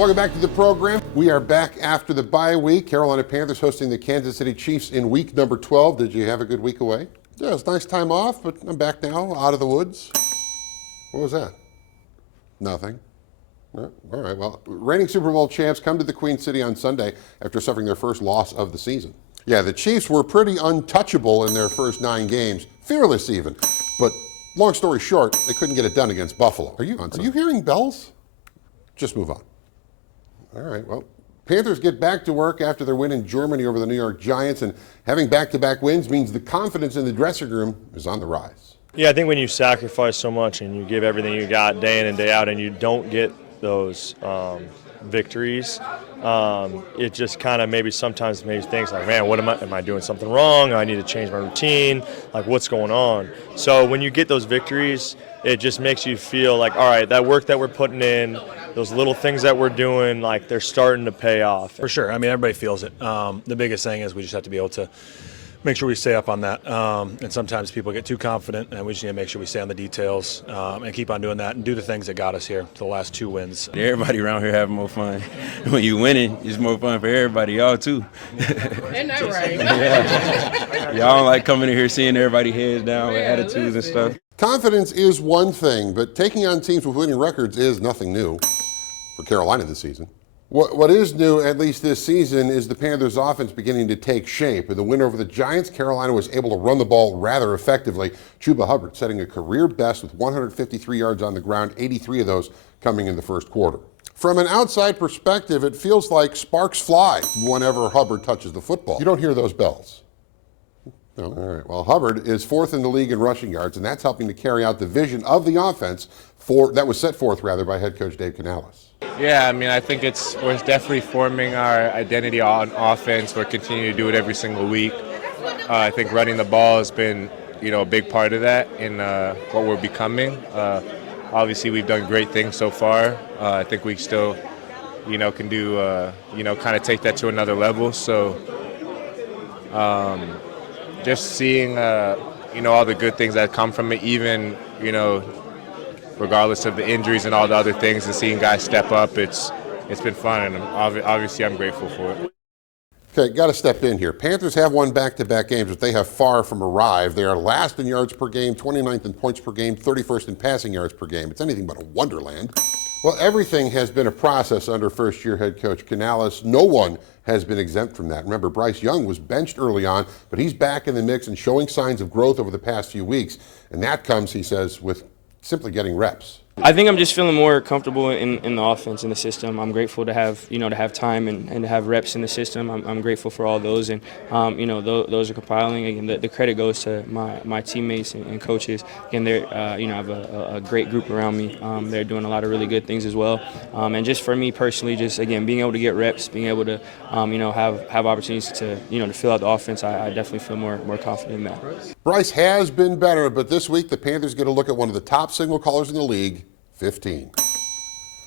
Welcome back to the program. We are back after the bye week. Carolina Panthers hosting the Kansas City Chiefs in week number 12. Did you have a good week away? Yeah, it was a nice time off, but I'm back now, out of the woods. What was that? Nothing. All right, well, reigning Super Bowl champs come to the Queen City on Sunday after suffering their first loss of the season. Yeah, the Chiefs were pretty untouchable in their first 9 games, fearless even. But long story short, they couldn't get it done against Buffalo. Are you hearing bells? Just move on. All right, well, Panthers get back to work after their win in Germany over the New York Giants, and having back-to-back wins means the confidence in the dressing room is on the rise. Yeah, I think when you sacrifice so much and you give everything you got day in and day out and you don't get those victories, it just kind of maybe sometimes makes things like, man, am I doing something wrong? I need to change my routine. Like, what's going on? So when you get those victories, it just makes you feel like, all right, that work that we're putting in, those little things that we're doing, like they're starting to pay off. For sure. I mean, everybody feels it. The biggest thing is we just have to be able to make sure we stay up on that. And sometimes people get too confident, and we just need to make sure we stay on the details and keep on doing that and do the things that got us here to the last 2 wins. Everybody around here having more fun. When you winning, it's more fun for everybody. Y'all too. Isn't that right? Yeah. Y'all don't like coming in here seeing everybody heads down with attitudes and stuff. Confidence is one thing, but taking on teams with winning records is nothing new for Carolina this season. What is new, at least this season, is the Panthers' offense beginning to take shape. In the win over the Giants, Carolina was able to run the ball rather effectively. Chuba Hubbard setting a career best with 153 yards on the ground, 83 of those coming in the first quarter. From an outside perspective, it feels like sparks fly whenever Hubbard touches the football. You don't hear those bells. No. All right. Well, Hubbard is 4th in the league in rushing yards, and that's helping to carry out the vision of the offense that was set forth by head coach Dave Canales. Yeah, I mean, I think we're definitely forming our identity on offense. We're continuing to do it every single week. I think running the ball has been, a big part of that in what we're becoming. Obviously, we've done great things so far. I think we still, can do, kind of take that to another level. So, just seeing, all the good things that come from it, even, regardless of the injuries and all the other things, and seeing guys step up, it's been fun, and obviously I'm grateful for it. Okay, got to step in here. Panthers have won back-to-back games, but they have far from arrived. They are last in yards per game, 29th in points per game, 31st in passing yards per game. It's anything but a wonderland. Well, everything has been a process under first-year head coach Canales. No one has been exempt from that. Remember, Bryce Young was benched early on, but he's back in the mix and showing signs of growth over the past few weeks. And that comes, he says, with simply getting reps. I think I'm just feeling more comfortable in the offense, in the system. I'm grateful to have, to have time and to have reps in the system. I'm grateful for all those, and, those are compiling. Again, the credit goes to my teammates and coaches. Again, they're, I have a great group around me. They're doing a lot of really good things as well. And just for me personally, just, again, being able to get reps, being able to, have opportunities to, to fill out the offense, I definitely feel more confident in that. Bryce has been better, but this week the Panthers get a look at one of the top signal callers in the league, 15.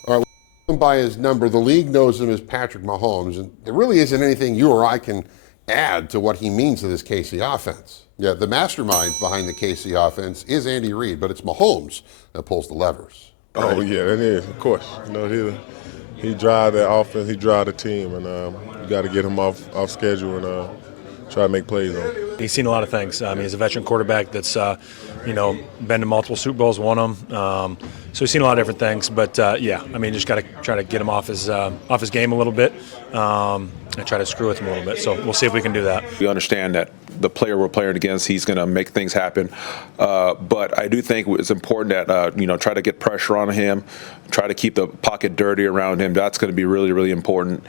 All right, we'll by his number. The league knows him as Patrick Mahomes, and there really isn't anything you or I can add to what he means to this KC offense. Yeah, the mastermind behind the KC offense is Andy Reid, but it's Mahomes that pulls the levers. Oh, yeah, that is, of course. He drives that offense, he drives the team, and you got to get him off schedule and try to make plays on. He's seen a lot of things. He's a veteran quarterback that's, been to multiple Super Bowls, won them. So he's seen a lot of different things. But just got to try to get him off his game a little bit and try to screw with him a little bit. So we'll see if we can do that. We understand that the player we're playing against, he's going to make things happen. But I do think it's important that try to get pressure on him, try to keep the pocket dirty around him. That's going to be really, really important.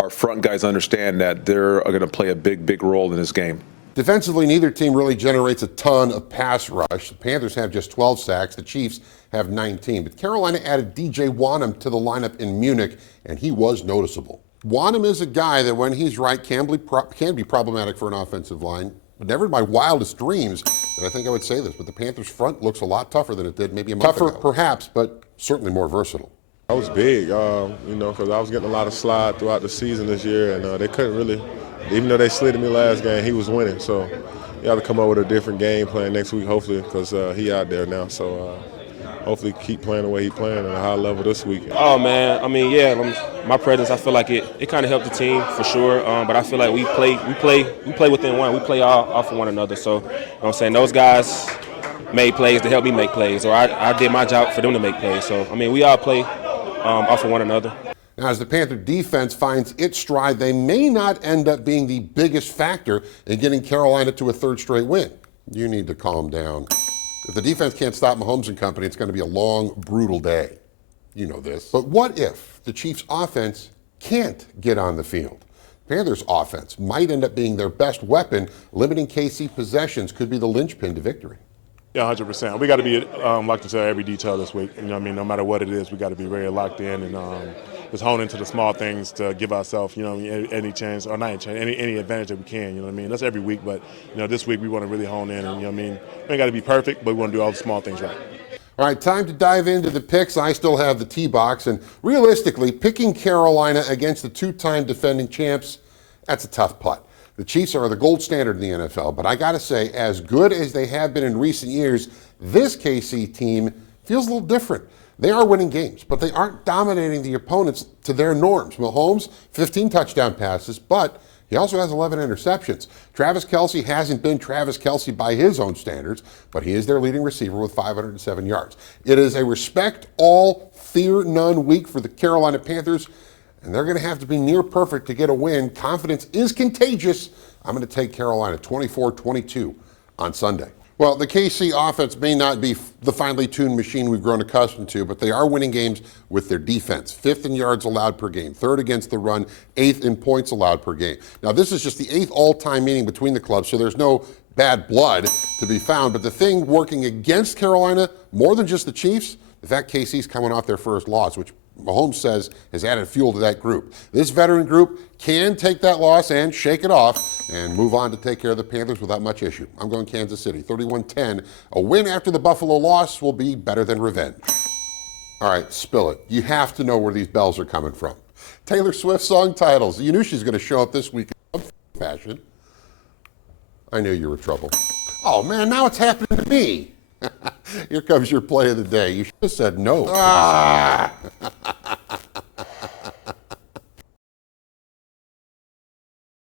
Our front guys understand that they're going to play a big role in this game. Defensively, neither team really generates a ton of pass rush. The Panthers have just 12 sacks. The Chiefs have 19. But Carolina added DJ Wanham to the lineup in Munich, and he was noticeable. Wanham is a guy that, when he's right, can be problematic for an offensive line. But never in my wildest dreams that I think I would say this, but the Panthers' front looks a lot tougher than it did maybe a month ago. Tougher, perhaps, but certainly more versatile. I was big, because I was getting a lot of slide throughout the season this year, and they couldn't really, even though they slid at me last game, he was winning. So you have to come up with a different game plan next week, hopefully, because he out there now. So hopefully keep playing the way he playing at a high level this week. Oh man, I mean, yeah, my presence, I feel like it kind of helped the team for sure. But I feel like we play within one. We play off of one another. So, you know what I'm saying, those guys made plays to help me make plays, or I did my job for them to make plays. So, I mean, we all play off of one another. Now, as the Panther defense finds its stride, they may not end up being the biggest factor in getting Carolina to a third straight win. You need to calm down. If the defense can't stop Mahomes and company, it's going to be a long, brutal day. You know this. But what if the Chiefs' offense can't get on the field? Panthers' offense might end up being their best weapon. Limiting KC possessions could be the linchpin to victory. Yeah, 100%. We got to be locked into every detail this week. You know what I mean? No matter what it is, we got to be very locked in and just hone into the small things to give ourselves, you know, any chance, or not any chance, any advantage that we can. You know what I mean? That's every week, but, you know, this week we want to really hone in and, you know what I mean? We ain't got to be perfect, but we want to do all the small things right. All right, time to dive into the picks. I still have the tee box, and realistically, picking Carolina against the two-time defending champs, that's a tough putt. The Chiefs are the gold standard in the NFL, but I got to say, as good as they have been in recent years, this KC team feels a little different. They are winning games, but they aren't dominating the opponents to their norms. Mahomes, 15 touchdown passes, but he also has 11 interceptions. Travis Kelce hasn't been Travis Kelce by his own standards, but he is their leading receiver with 507 yards. It is a respect all, fear none week for the Carolina Panthers, and they're going to have to be near perfect to get a win. Confidence is contagious. I'm going to take Carolina 24-22 on Sunday. Well, the KC offense may not be the finely tuned machine we've grown accustomed to, but they are winning games with their defense. 5th in yards allowed per game, 3rd against the run, 8th in points allowed per game. Now, this is just the 8th all-time meeting between the clubs, so there's no bad blood to be found. But the thing working against Carolina, more than just the Chiefs, the fact KC's coming off their first loss, which Mahomes says has added fuel to that group. This veteran group can take that loss and shake it off and move on to take care of the Panthers without much issue. I'm going Kansas City, 31-10. A win after the Buffalo loss will be better than revenge. All right, spill it. You have to know where these bells are coming from. Taylor Swift song titles. You knew she's going to show up this week in some fashion. I knew you were trouble. Oh, man, now it's happening to me. Here comes your play of the day. You should have said no.